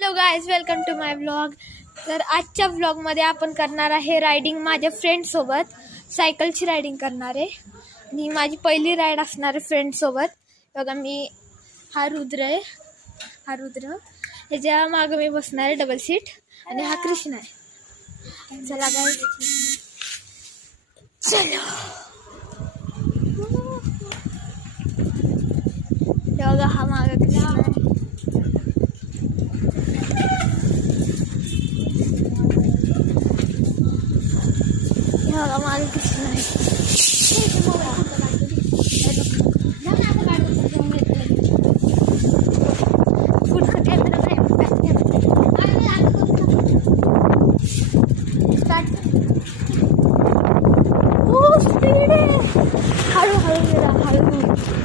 Hello guys, welcome to my vlog. तर आजच्या व्लॉगमध्ये आपण करणार आहे रायडिंग माझ्या फ्रेंडसोबत. सायकलची रायडिंग करणार आहे आणि माझी पहिली राईड असणार आहे फ्रेंडसोबत. बघा, हा रुद्र आहे. हा रुद्र ह्याच्या मागं मी बसणार आहे डबल सीट आणि हा कृष्ण आहे. चला गाईज, चलो. बघा, हा मागं कृष्ण आहे. बघा, मागं कृष्ण आहे. स्पीड आहे. हळूहळू गेला, हळू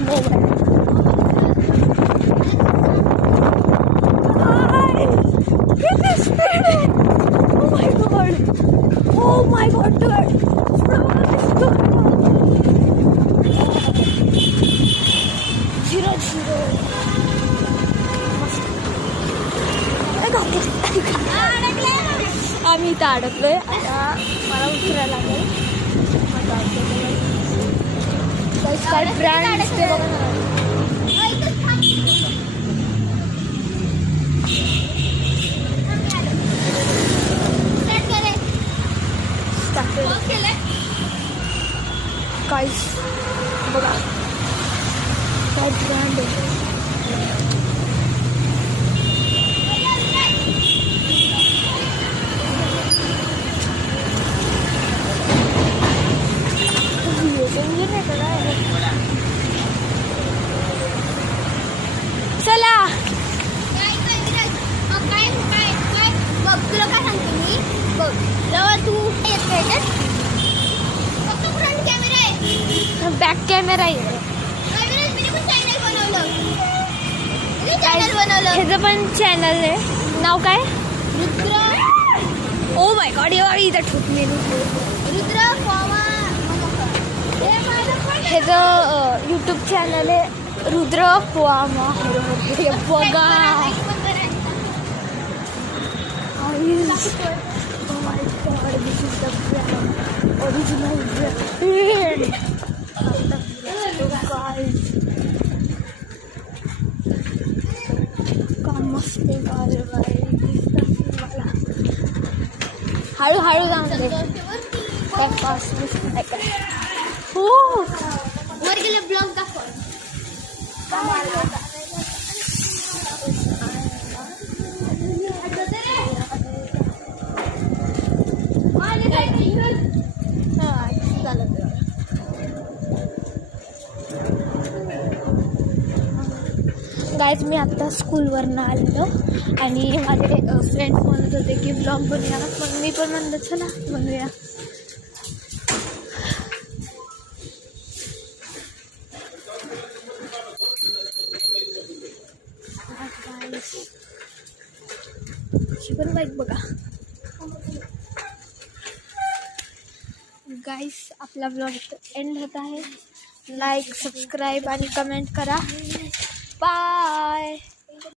मोबाईल. किती स्पीड आहे. Oh my God, oh my God. Zero zero. आम्ही इथं अडकलोय. आता मला उतरायला लागेल. काय ब्रँड दिसते बघा ना. काहीच बघा, काय ब्रँड आहे. चला. बघ, तुला काय सांगते मी. बघ, जेव्हा तू फक्त फ्रंट कॅमेरा आहे, बॅक कॅमेरा आहे. ह्याचं पण चॅनल आहे. नाव काय? रुद्र. ओ माय गॉड, एवढी इथं ठोकली. रुद्र फॉर्मा. ह्याचं यूट्यूब चॅनल आहे रुद्र पोआमा. बघा, oh my god, this is the brand, original brand. Guys, काम मस्त आहे. हळूहळू जाऊन दे, काय फास्ट दिसत काय. हो, वर गेले ब्लॉग दाखव. गाईज, मी आत्ता स्कूलवरनं आलेलो आणि माझे फ्रेंड्स म्हणत होते की ब्लॉग बनवूया. मग मी पण म्हणलं चला बनवूया. पण बाईक बघा. गाईस, आपला ब्लॉग एंड होत आहे. लाईक, सबस्क्राईब आणि कमेंट करा. बाय.